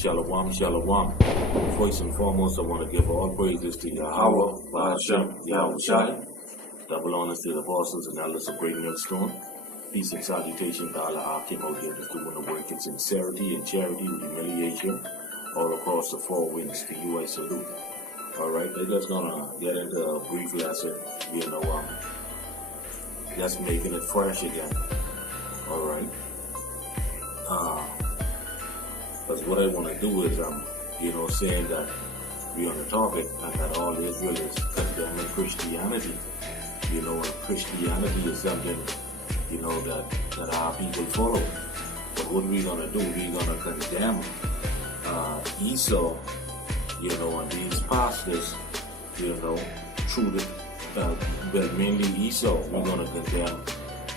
Shalom, shalom. First and foremost, I want to give all praises to Yahweh, Ba'ashem, Yahweh, double honors to the apostles and elders of Great Millstone. Peace and salutation to Allah Akim out here that's doing the work in sincerity and charity with humiliation all across the four winds. To you I salute. Alright, they're just gonna get into a brief lesson, just making it fresh again. Alright. Because what I want to do is, saying that we're on the topic and that all Israel is condemning Christianity. And Christianity is something, that our people follow. But what we're going to do, we're going to condemn Esau, and these pastors, through the, mainly Esau, we're going to condemn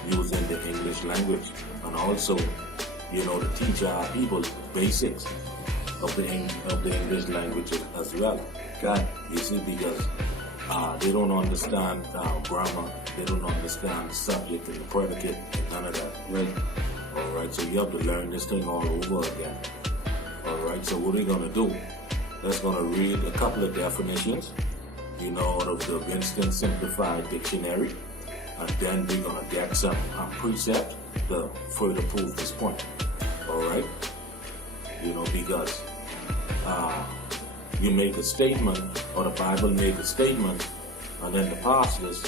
using the English language. And also, to teach our people basics of the English language as well. God. You see, because they don't understand grammar, they don't understand the subject and the predicate and none of that. Right. Alright, so you have to learn this thing all over again. Alright, so what are we going to do? Let's going to read a couple of definitions, out of the Winston Simplified Dictionary. And then we're going to get some precept to further prove this point. Alright? Because you make a statement, or the Bible made a statement, and then the pastors,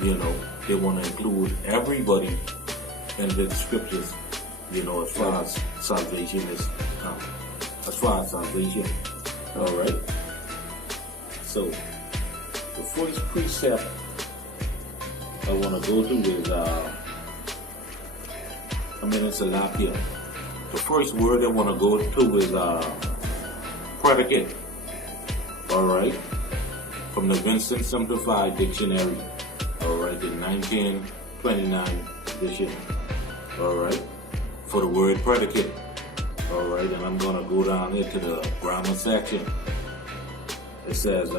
they want to include everybody in the scriptures, as far as salvation is, Alright? So, the first precept I want to go to is, it's a lot here. The first word I want to go to is predicate. Alright? From the Winston Simplified Dictionary. Alright, the 1929 edition. Alright? For the word predicate. Alright, and I'm going to go down here to the grammar section. It says,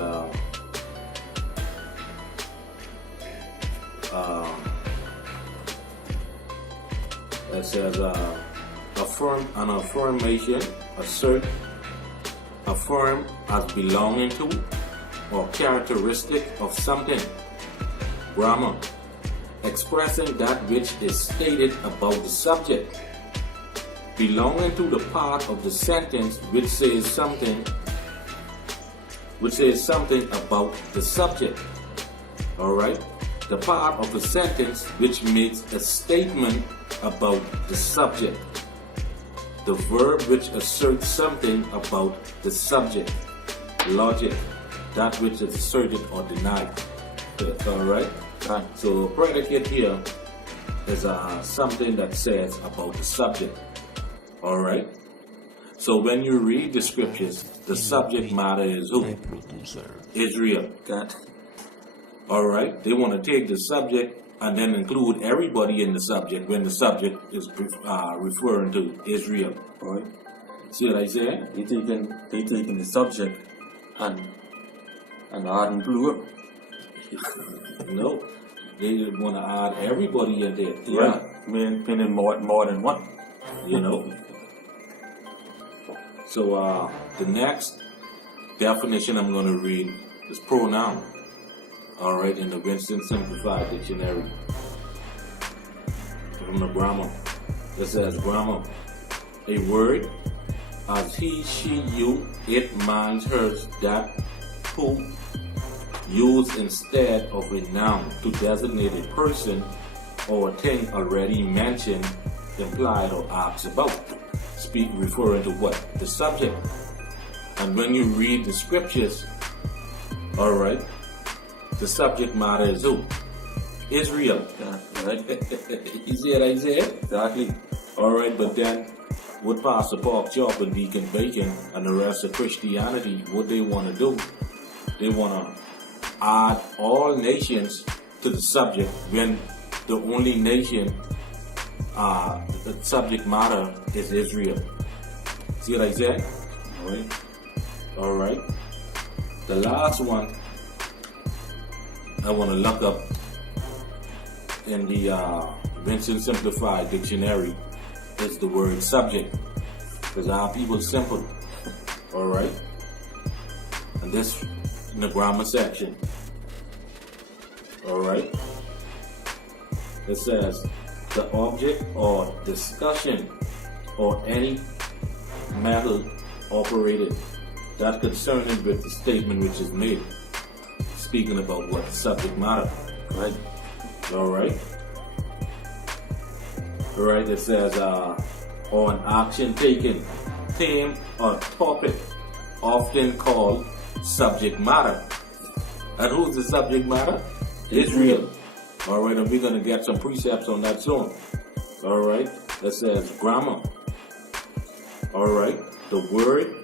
an affirmation, assert, affirm as belonging to or characteristic of something. Grammar, expressing that which is stated about the subject, belonging to the part of the sentence which says something about the subject. Alright? The part of the sentence which makes a statement about the subject. The verb which asserts something about the subject. Logic, that which is asserted or denied. Alright? So predicate here is something that says about the subject. Alright? So when you read the scriptures, the subject matter is who? Israel. God. Alright? They want to take the subject and then include everybody in the subject when the subject is referring to Israel. Right. See what I say? They taking the subject and adding blue. No. They want to add everybody in there. Yeah. Right. Meaning more than one. So the next definition I'm going to read is pronoun. Alright, in the Winston Simplified Dictionary. From the grammar. It says grammar. A word as he, she, you, it, mine, hers, that, who, used instead of a noun to designate a person or a thing already mentioned, implied, or asked about. Speak referring to what? The subject. And when you read the scriptures, alright, the subject matter is who? Israel. Right. You see what I said? Exactly. Alright, but then with Pastor Pork Chop and Deacon Bacon and the rest of Christianity, what they want to do, they want to add all nations to the subject when the only nation, the subject matter is Israel. See what I said? Alright. The last one I want to look up in the Winston Simplified Dictionary is the word subject. Because our people simple. Alright? And this in the grammar section. Alright? It says the object or discussion or any method operated that concerning with the statement which is made. Speaking about what the subject matter. Right? Alright? Alright, it says or an action taken, theme or topic, often called subject matter. And who's the subject matter? Israel. Alright, and we're going to get some precepts on that soon. Alright, that says grammar. Alright, the word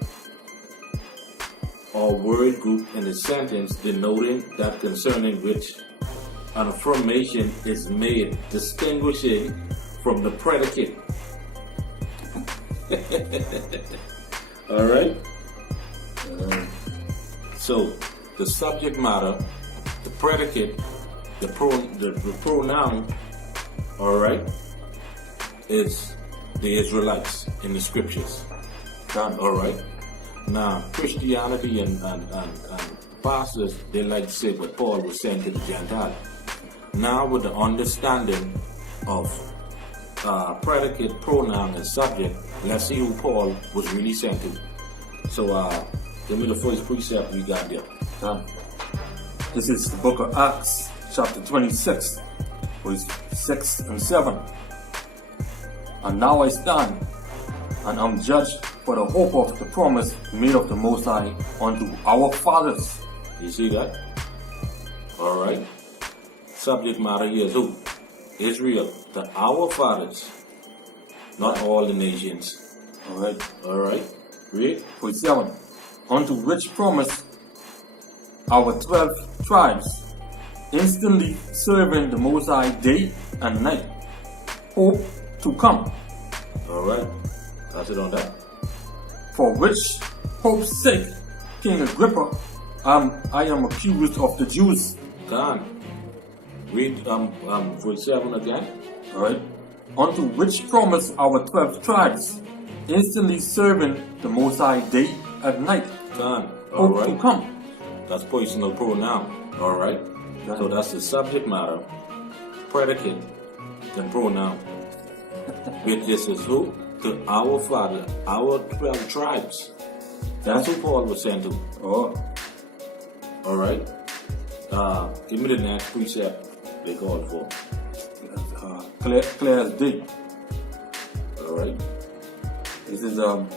or word group in a sentence denoting that concerning which an affirmation is made, distinguishing from the predicate. Alright? So, the subject matter, the predicate, the pronoun, alright, is the Israelites in the scriptures. Alright? Now, Christianity and pastors, they like to say what Paul was saying to the Gentile. Now, with the understanding of predicate, pronoun, and subject, let's see who Paul was really sent to. So, give me the first precept we got there. This is the book of Acts, chapter 26, verse 6 and 7. And now I stand, and am judged for the hope of the promise made of the Most High unto our fathers. You see that? Alright. Subject matter here is who? Israel, the our fathers, not all the nations. Alright. Alright. Read. Verse 7. Unto which promise our 12 tribes, instantly serving the Most High day and night, hope to come. Alright. Pass it on that. For which hope's sake, King Agrippa, I am accused of the Jews. Gone. Read verse 7 again. Alright. Unto which promise our 12 tribes, instantly serving the Most High day and night, Gone. hope Alright. to come. That's personal pronoun. Alright. So that's the subject matter, predicate, and pronoun. Which this is who? To our father, our 12 tribes. That's who Paul was sent to. Oh, Alright. Give me the next precept they called for. clear as day. Alright. This is 1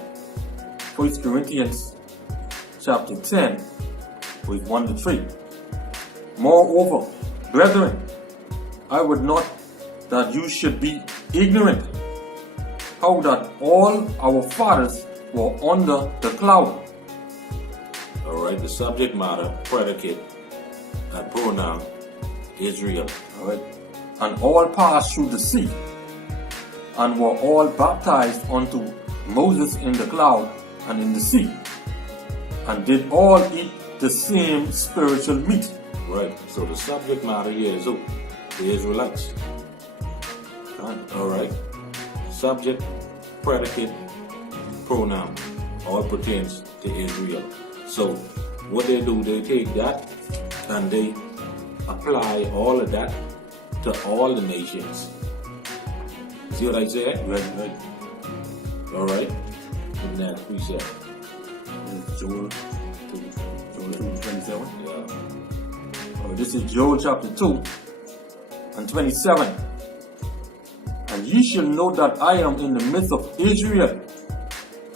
Corinthians chapter 10, verse 1 to 3. Moreover, brethren, I would not that you should be ignorant how that all our fathers were under the cloud. Alright, the subject matter, predicate, and pronoun, Israel. Alright. And all passed through the sea, and were all baptized unto Moses in the cloud and in the sea, and did all eat the same spiritual meat. Right, so the subject matter here is who? The Israelites. Alright. Subject, predicate, pronoun, all pertains to Israel. So what they do, they take that and they apply all of that to all the nations. See what I said? Right. Alright. In that precept. Joel 2:27. Yeah. This is Joel chapter 2 and 27. And ye shall know that I am in the midst of Israel,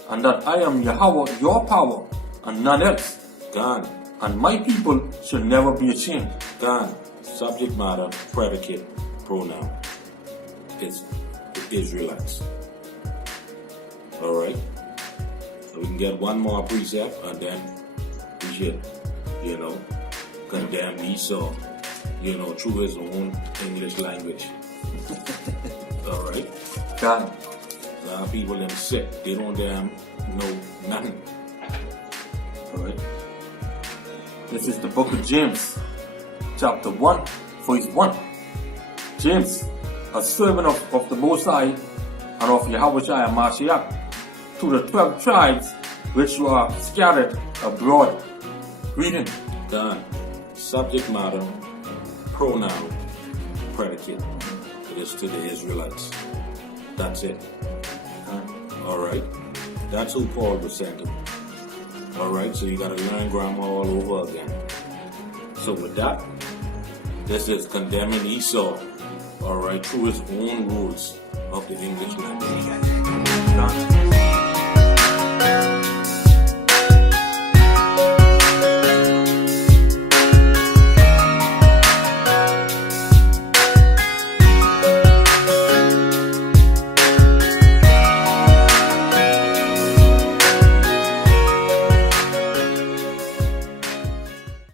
and that I am Yahweh your power, and none else. Gone. And my people shall never be ashamed. Gone. Subject matter, predicate, pronoun. It's the Israelites. Alright. So we can get one more precept and then we should, condemn Esau, through his own English language. Alright. God. A lot of people them sick. They don't damn know nothing. Alright. This is the book of James, chapter 1, verse 1. James, a servant of the Most High and of Yahweh Shai Mashiach, to the 12 tribes which were scattered abroad. Reading. Done. Subject matter, pronoun, predicate. It is to the Israelites. That's it. Alright. That's who Paul was sent to. Alright, so you gotta learn grammar all over again. So with that, this is Condemning Esau. Alright, through his own rules of the English language. Done.